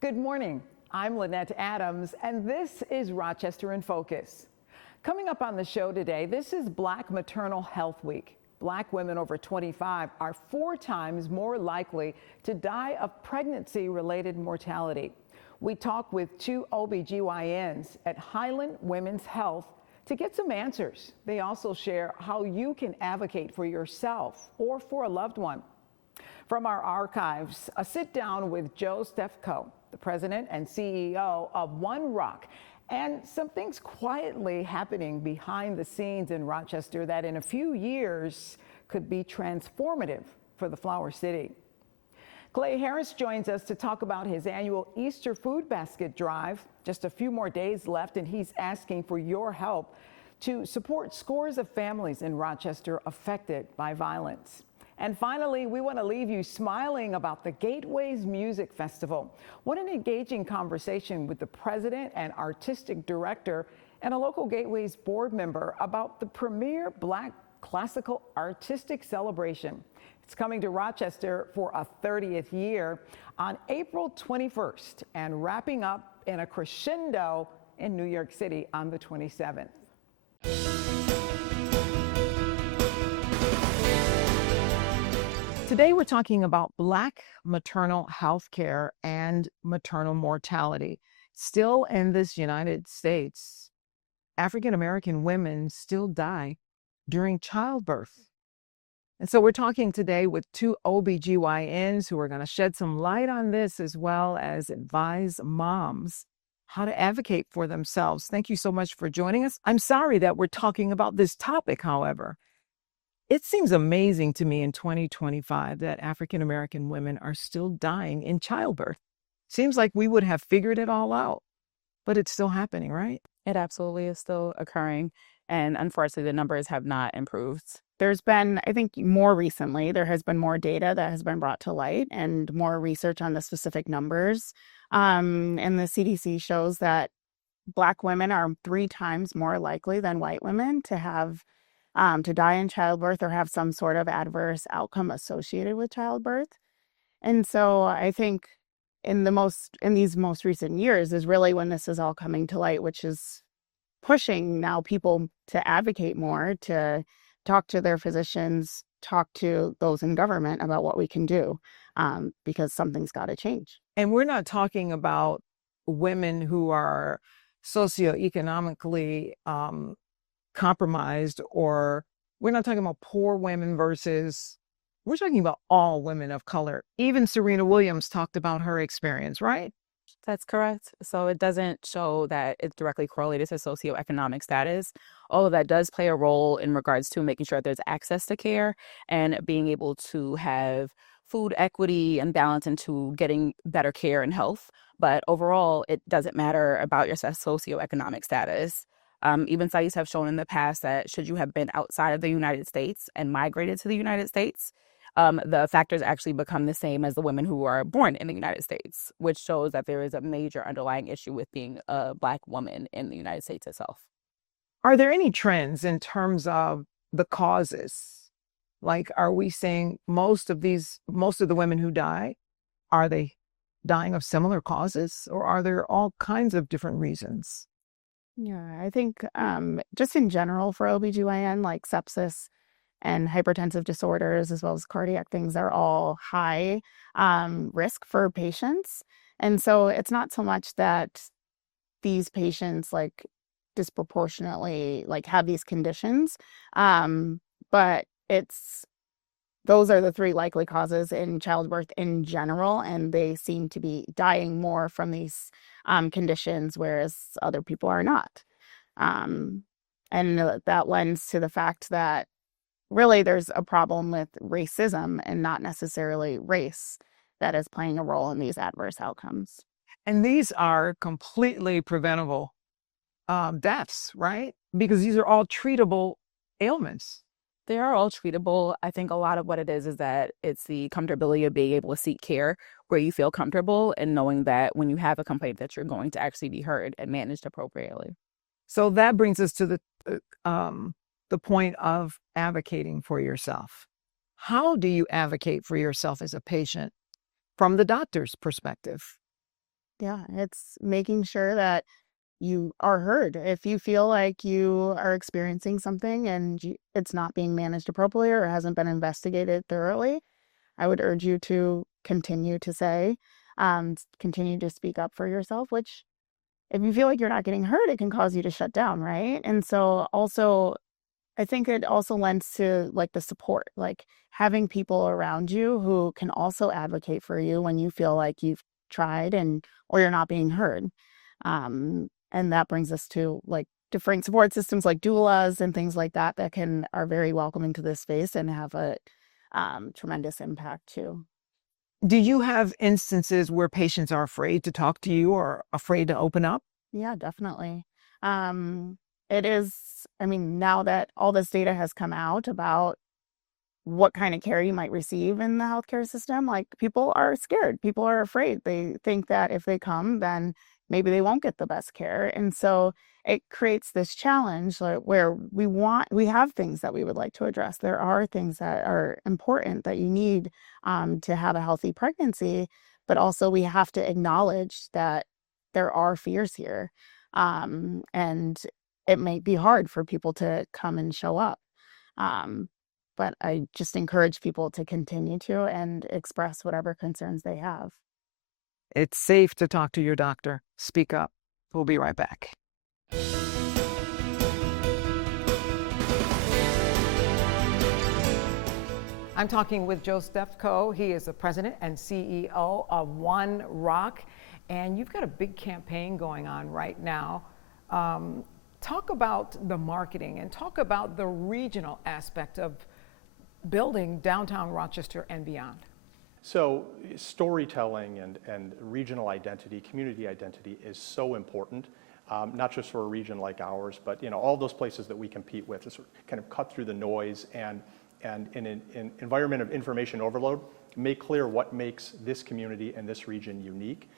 Good morning. I'm Lynette Adams, and this is Rochester in Focus. Coming up on the show today, this is Black Maternal Health Week. Black women over 25 are 4 times more likely to die of pregnancy-related mortality. We talk with 2 OBGYNs at Highland Women's Health to get some answers. They also share how you can advocate for yourself or for a loved one. From our archives, a sit down with Joe Stefko, the president and CEO of One Roc, and some things quietly happening behind the scenes in Rochester that in a few years could be transformative for the Flower City. Clay Harris joins us to talk about his annual Easter food basket drive. Just a few more days left, and he's asking for your help to support scores of families in Rochester affected by violence. And finally, we want to leave you smiling about the Gateways Music Festival. What an engaging conversation with the president and artistic director and a local Gateways board member about the premier Black classical artistic celebration. It's coming to Rochester for a 30th year on April 21st and wrapping up in a crescendo in New York City on the 27th. Today we're talking about Black maternal health care and maternal mortality. Still in this United States, African American women still die during childbirth. And so we're talking today with 2 OBGYNs who are going to shed some light on this, as well as advise moms how to advocate for themselves. Thank you so much for joining us. I'm sorry that we're talking about this topic, however. It seems amazing to me in 2025 that African American women are still dying in childbirth. Seems like we would have figured it all out, but it's still happening, right? It absolutely is still occurring. And unfortunately, the numbers have not improved. There's been, I think more recently, there has been more data that has been brought to light and more research on the specific numbers. And the CDC shows that Black women are 3 times more likely than white women to have to die in childbirth or have some sort of adverse outcome associated with childbirth. And so I think in these most recent years is really when this is all coming to light, which is pushing now people to advocate more, to talk to their physicians, talk to those in government about what we can do, because something's got to change. And we're not talking about women who are socioeconomically compromised, or we're not talking about poor women versus, we're talking about all women of color. Even Serena Williams talked about her experience, right? That's correct. So it doesn't show that it's directly correlated to socioeconomic status. All of that does play a role in regards to making sure there's access to care and being able to have food equity and balance into getting better care and health. But overall, it doesn't matter about your socioeconomic status. Even studies have shown in the past that should you have been outside of the United States and migrated to the United States, the factors actually become the same as the women who are born in the United States, which shows that there is a major underlying issue with being a Black woman in the United States itself. Are there any trends in terms of the causes? Like, are we saying most of the women who die, are they dying of similar causes, or are there all kinds of different reasons? Yeah, I think just in general for OBGYN, like sepsis and hypertensive disorders, as well as cardiac things, are all high risk for patients. And so it's not so much that these patients like disproportionately like have these conditions, but those are the 3 likely causes in childbirth in general, and they seem to be dying more from these conditions, whereas other people are not. And that lends to the fact that really there's a problem with racism and not necessarily race that is playing a role in these adverse outcomes. And these are completely preventable deaths, right? Because these are all treatable ailments. They are all treatable. I think a lot of what it is that it's the comfortability of being able to seek care where you feel comfortable and knowing that when you have a complaint that you're going to actually be heard and managed appropriately. So that brings us to the point of advocating for yourself. How do you advocate for yourself as a patient from the doctor's perspective? Yeah, it's making sure that you are heard. If you feel like you are experiencing something and it's not being managed appropriately or hasn't been investigated thoroughly, I would urge you to continue to say, continue to speak up for yourself, which if you feel like you're not getting heard, it can cause you to shut down, right? And so also, I think it also lends to like the support, like having people around you who can also advocate for you when you feel like you've tried and or you're not being heard. And that brings us to like different support systems like doulas and things like that that can are very welcoming to this space and have a tremendous impact too. Do you have instances where patients are afraid to talk to you or afraid to open up? Yeah, definitely. Um, it is, I mean, now that all this data has come out about what kind of care you might receive in the healthcare system, like people are scared. People are afraid. They think that if they come, then maybe they won't get the best care. And so it creates this challenge like, where we have things that we would like to address. There are things that are important that you need to have a healthy pregnancy, but also we have to acknowledge that there are fears here. And it may be hard for people to come and show up. Um, but I just encourage people to continue to and express whatever concerns they have. It's safe to talk to your doctor. Speak up. We'll be right back. I'm talking with Joe Stefko. He is the president and CEO of One Roc, and you've got a big campaign going on right now. Talk about the marketing and talk about the regional aspect of building downtown Rochester and beyond. So storytelling and regional identity, community identity is so important, not just for a region like ours, but all those places that we compete with to sort of kind of cut through the noise and in an environment of information overload, make clear what makes this community and this region unique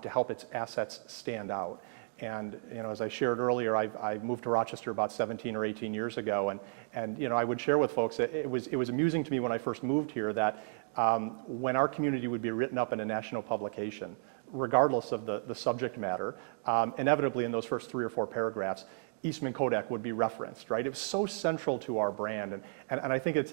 to help its assets stand out. And as I shared earlier, I moved to Rochester about 17 or 18 years ago, and I would share with folks that it was amusing to me when I first moved here that when our community would be written up in a national publication, regardless of the subject matter, inevitably in those first 3 or 4 paragraphs, Eastman Kodak would be referenced, right? It was so central to our brand, and I think it's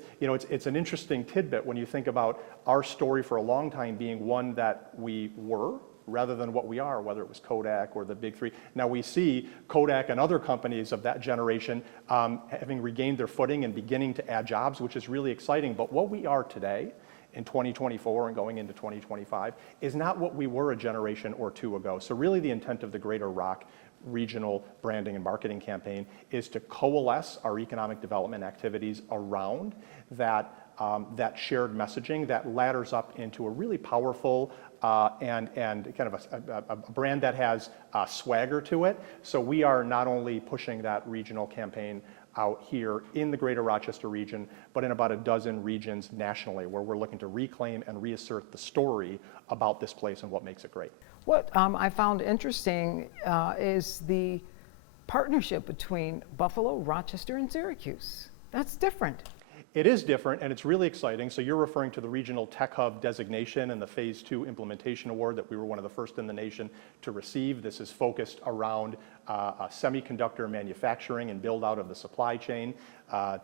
an interesting tidbit when you think about our story for a long time being one that we were, rather than what we are, whether it was Kodak or the big three. Now we see Kodak and other companies of that generation having regained their footing and beginning to add jobs, which is really exciting. But what we are today in 2024 and going into 2025 is not what we were a generation or two ago. So really the intent of the Greater Roc regional branding and marketing campaign is to coalesce our economic development activities around that shared messaging that ladders up into a really powerful and kind of a brand that has swagger to it. So we are not only pushing that regional campaign out here in the greater Rochester region, but in about a dozen regions nationally where we're looking to reclaim and reassert the story about this place and what makes it great. What I found interesting is the partnership between Buffalo, Rochester, and Syracuse. That's different. It is different, and it's really exciting. So you're referring to the Regional Tech Hub designation and the Phase 2 Implementation Award that we were one of the first in the nation to receive. This is focused around semiconductor manufacturing and build out of the supply chain.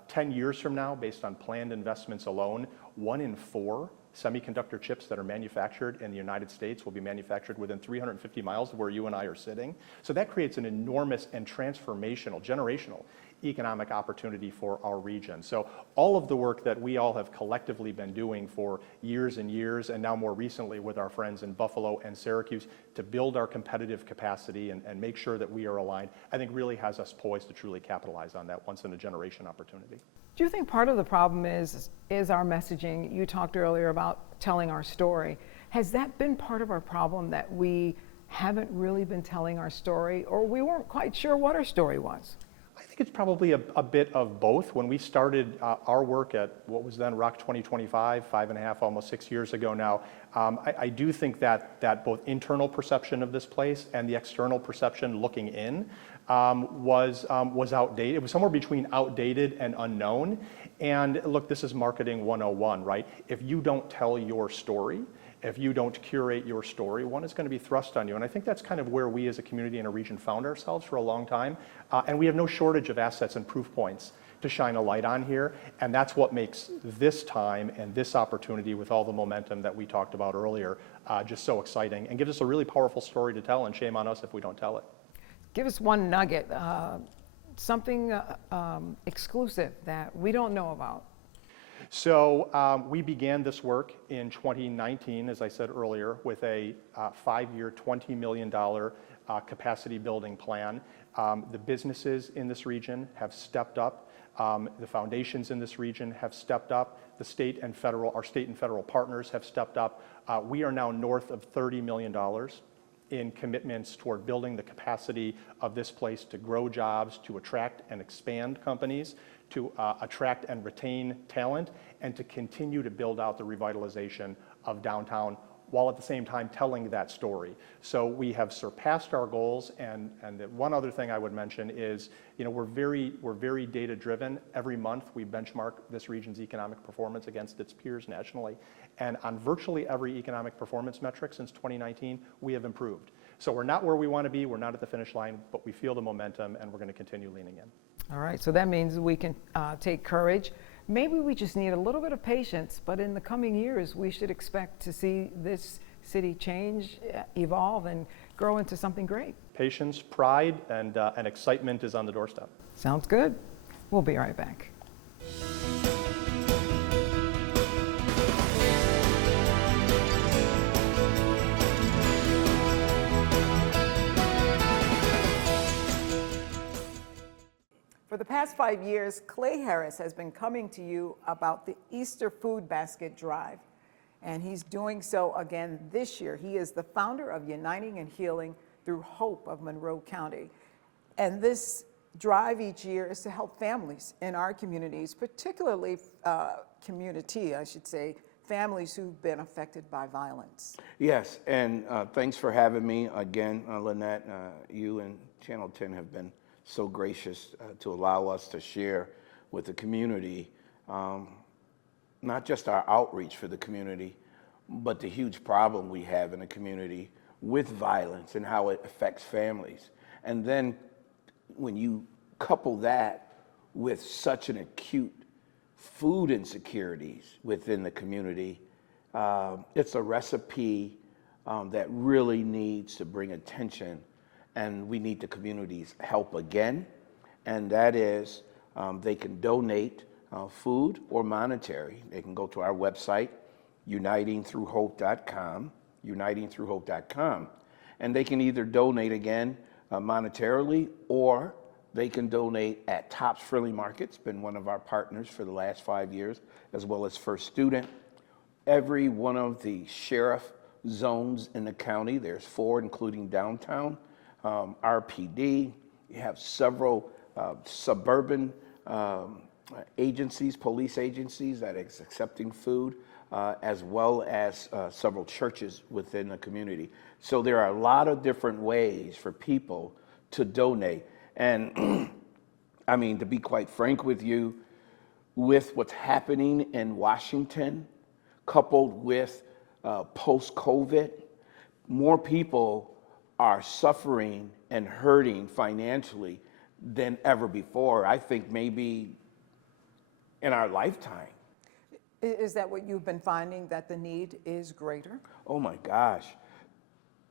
10 years from now, based on planned investments alone, 1 in 4 semiconductor chips that are manufactured in the United States will be manufactured within 350 miles of where you and I are sitting. So that creates an enormous and transformational, generational economic opportunity for our region. So all of the work that we all have collectively been doing for years and years, and now more recently with our friends in Buffalo and Syracuse to build our competitive capacity and make sure that we are aligned, I think really has us poised to truly capitalize on that once in a generation opportunity. Do you think part of the problem is our messaging? You talked earlier about telling our story. Has that been part of our problem, that we haven't really been telling our story, or we weren't quite sure what our story was? I think it's probably a bit of both. When we started our work at what was then ROC 2025, 5.5, almost 6 years ago now, I do think that both internal perception of this place and the external perception looking in was outdated. It was somewhere between outdated and unknown. And look, this is marketing 101, right? If you don't tell your story, if you don't curate your story, one is going to be thrust on you. And I think that's kind of where we as a community and a region found ourselves for a long time. And we have no shortage of assets and proof points to shine a light on here. And that's what makes this time and this opportunity with all the momentum that we talked about earlier just so exciting and gives us a really powerful story to tell, and shame on us if we don't tell it. Give us one nugget, something exclusive that we don't know about. So we began this work in 2019, as I said earlier, with a 5-year, $20 million capacity building plan. The businesses in this region have stepped up. The foundations in this region have stepped up. Our state and federal partners have stepped up. We are now north of $30 million in commitments toward building the capacity of this place to grow jobs, to attract and expand companies, to attract and retain talent, and to continue to build out the revitalization of downtown while at the same time telling that story. So we have surpassed our goals, and one other thing I would mention is, we're very data driven. Every month we benchmark this region's economic performance against its peers nationally, and on virtually every economic performance metric since 2019, we have improved. So we're not where we want to be, we're not at the finish line, but we feel the momentum and we're going to continue leaning in. All right, so that means we can take courage. Maybe we just need a little bit of patience, but in the coming years, we should expect to see this city change, evolve, and grow into something great. Patience, pride, and excitement is on the doorstep. Sounds good. We'll be right back. For the past 5 years, Clay Harris has been coming to you about the Easter Food Basket Drive, and he's doing so again this year. He is the founder of Uniting and Healing Through Hope of Monroe County, and this drive each year is to help families in our communities, particularly families who've been affected by violence. Yes, and thanks for having me again, Lynette. You and Channel 10 have been so gracious to allow us to share with the community, not just our outreach for the community, but the huge problem we have in the community with violence and how it affects families. And then when you couple that with such an acute food insecurities within the community, it's a recipe that really needs to bring attention. And we need the community's help again, and that is they can donate food or monetary. They can go to our website, unitingthroughhope.com, unitingthroughhope.com, and they can either donate again monetarily, or they can donate at Tops Friendly Markets, been one of our partners for the last 5 years, as well as First Student. Every one of the sheriff zones in the county, there's 4, including downtown, RPD, you have several suburban agencies, police agencies that is accepting food, as well as several churches within the community. So there are a lot of different ways for people to donate. And I mean, to be quite frank with you, with what's happening in Washington, coupled with post-COVID, more people are suffering and hurting financially than ever before. I think maybe in our lifetime. Is that what you've been finding, that the need is greater? Oh my gosh.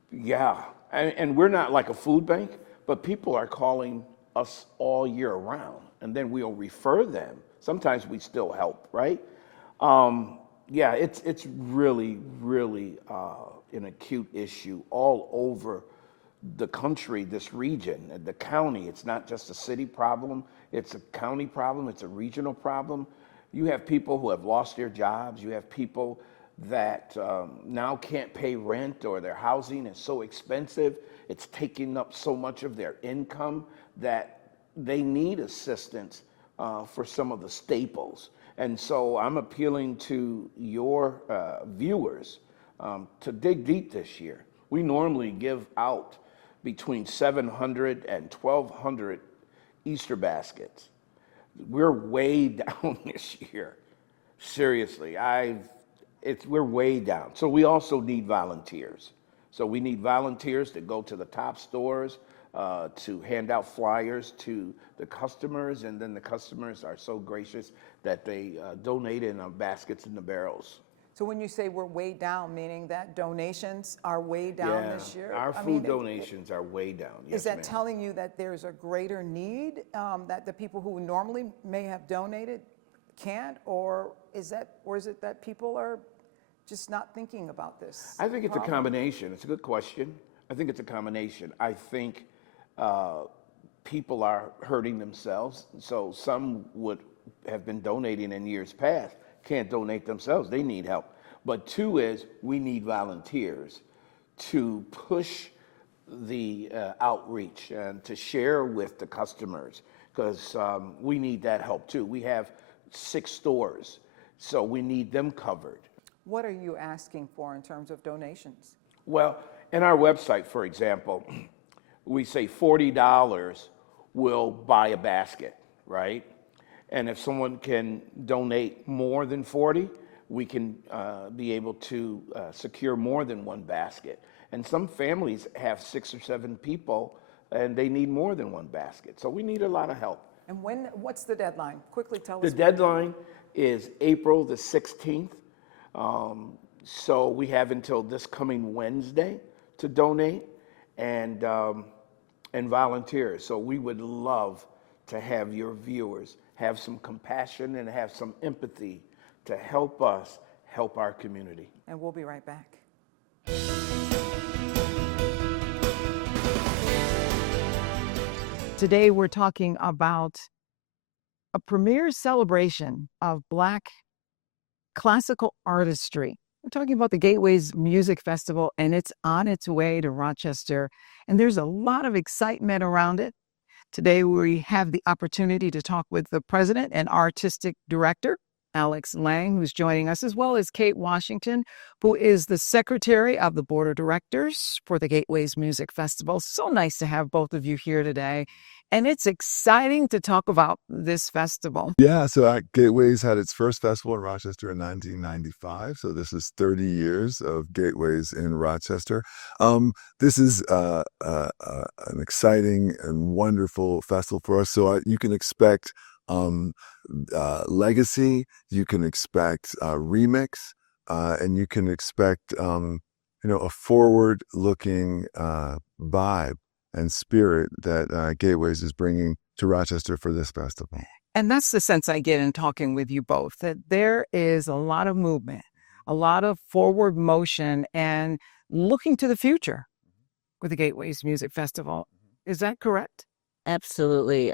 Yeah. And we're not like a food bank, but people are calling us all year round, and then we'll refer them. Sometimes we still help, right? Yeah, it's really, really an acute issue all over the country, this region, the county. It's not just a city problem, it's a county problem, it's a regional problem. You have people who have lost their jobs, you have people that now can't pay rent, or their housing is so expensive, it's taking up so much of their income that they need assistance for some of the staples. And so I'm appealing to your viewers to dig deep this year. We normally give out between 700 and 1,200 Easter baskets. We're way down this year. Seriously, I've we're way down. So we also need volunteers. So we need volunteers to go to the top stores, to hand out flyers to the customers, and then the customers are so gracious that they donate in baskets in the barrels. So when you say we're way down, meaning that donations are way down this year? Our food donations are way down. Yes, is that ma'am. telling you that there's a greater need, that the people who normally may have donated can't, or is it that people are just not thinking about this? I think it's a combination. It's a good question. I think it's a combination. I think people are hurting themselves. So some would have been donating in years past, can't donate themselves. They need help. But two is we need volunteers to push the outreach and to share with the customers, because we need that help too. We have 6 stores, so we need them covered. What are you asking for in terms of donations? Well, in our website, for example, we say $40 will buy a basket, right? And if someone can donate more than 40, we can be able to secure more than one basket. And some families have 6 or 7 people, and they need more than one basket. So we need a lot of help. And what's the deadline? Quickly tell us. The deadline is April the 16th. So we have until this coming Wednesday to donate and volunteer. So we would love to have your viewers have some compassion and have some empathy to help us help our community. And we'll be right back. Today we're talking about a premier celebration of Black classical artistry. We're talking about the Gateways Music Festival, and it's on its way to Rochester, and there's a lot of excitement around it. Today we have the opportunity to talk with the president and artistic director, Alex Lang, who's joining us, as well as Kate Washington, who is the secretary of the board of directors for the Gateways Music Festival. So nice to have both of you here today. And it's exciting to talk about this festival. Yeah, so Gateways had its first festival in Rochester in 1995. So this is 30 years of Gateways in Rochester. This is an exciting and wonderful festival for us. So you can expect legacy, you can expect remix, and you can expect a forward-looking vibe and spirit that Gateways is bringing to Rochester for this festival. And that's the sense I get in talking with you both, that there is a lot of movement, a lot of forward motion, and looking to the future with the Gateways Music Festival. Is that correct? Absolutely.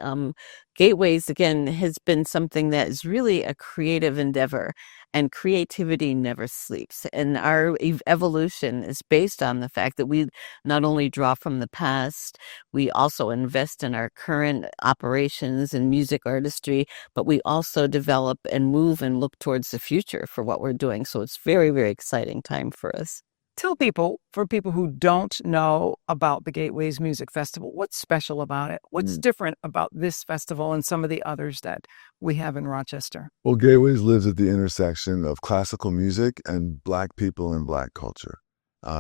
Gateways, again, has been something that is really a creative endeavor, and creativity never sleeps. And our evolution is based on the fact that we not only draw from the past, we also invest in our current operations and music artistry, but we also develop and move and look towards the future for what we're doing. So it's very, very exciting time for us. Tell people, for people who don't know about the Gateways Music Festival, what's special about it? What's different about this festival and some of the others that we have in Rochester? Well, Gateways lives at the intersection of classical music and Black people and Black culture.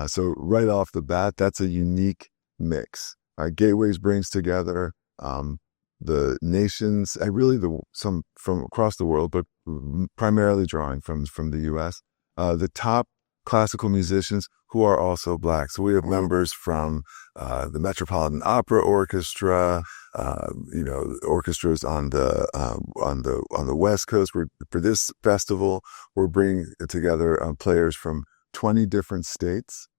So right off the bat, that's a unique mix. Gateways brings together the nations, some from across the world, but primarily drawing from the U.S., the top classical musicians who are also Black. So we have members from the Metropolitan Opera Orchestra, orchestras on the West Coast. For this festival, we're bringing together players from 20 different states.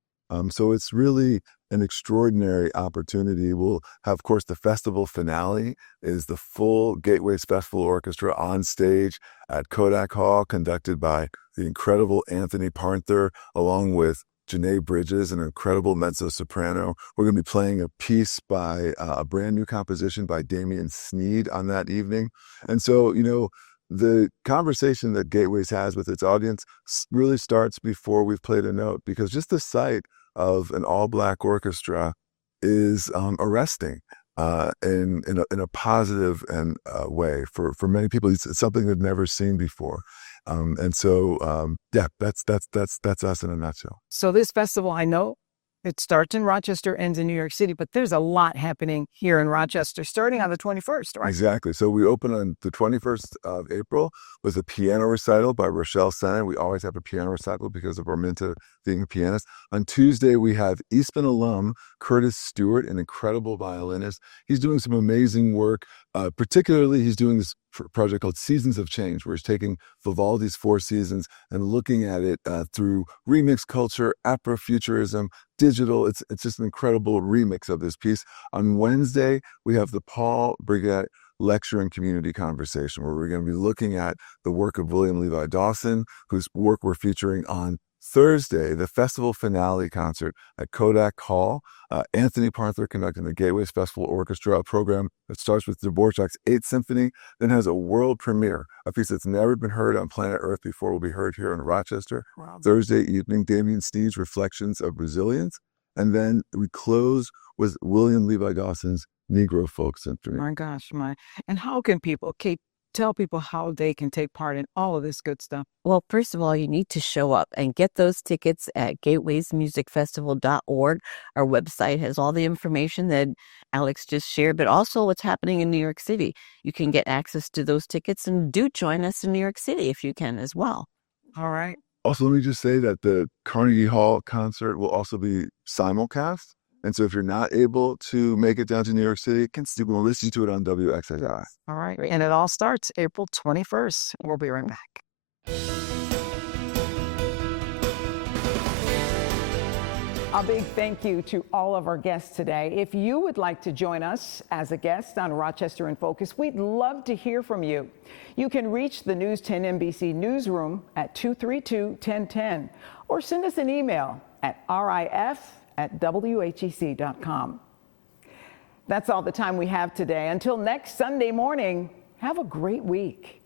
So it's really an extraordinary opportunity. We'll have, of course, the festival finale is the full Gateways Festival Orchestra on stage at Kodak Hall, conducted by the incredible Anthony Parther, along with Janae Bridges, an incredible mezzo-soprano. We're going to be playing a piece by a brand new composition by Damian Sneed on that evening. And so, the conversation that Gateways has with its audience really starts before we've played a note, because just the sight of an all-Black orchestra is arresting. in a positive and way for many people. It's something they've never seen before, and so yeah, that's us in a nutshell. So this festival, I know it starts in Rochester, ends in New York City, but there's a lot happening here in Rochester starting on the 21st, right? Exactly. So we open on the 21st of April with a piano recital by Rochelle Senna. We always have a piano recital because of Arminta being a pianist. On Tuesday, we have Eastman alum Curtis Stewart, an incredible violinist. He's doing some amazing work. Particularly, he's doing this project called Seasons of Change, where he's taking Vivaldi's Four Seasons and looking at it through remix culture, Afrofuturism, digital. It's just an incredible remix of this piece. On Wednesday, we have the Paul Brigette Lecture and Community Conversation, where we're going to be looking at the work of William Levi Dawson, whose work we're featuring on Thursday, the festival finale concert at Kodak Hall. Anthony Parther conducting the Gateways Festival Orchestra, a program that starts with Dvorak's Eighth Symphony, then has a world premiere, a piece that's never been heard on planet Earth before will be heard here in Rochester. Wow. Thursday evening, Damien Sneed's Reflections of Resilience. And then we close with William Levi Dawson's Negro Folk Symphony. My gosh, and how can people tell people how they can take part in all of this good stuff? Well, first of all, you need to show up and get those tickets at gatewaysmusicfestival.org. Our website has all the information that Alex just shared, but also what's happening in New York City. You can get access to those tickets, and do join us in New York City if you can as well. All right. Also, let me just say that the Carnegie Hall concert will also be simulcast. And so if you're not able to make it down to New York City, you can still listen to it on WXXI. All right. And it all starts April 21st. We'll be right back. A big thank you to all of our guests today. If you would like to join us as a guest on Rochester in Focus, we'd love to hear from you. You can reach the News 10 NBC Newsroom at 232-1010 or send us an email at rif@whec.com. That's all the time we have today. Until next Sunday morning, have a great week.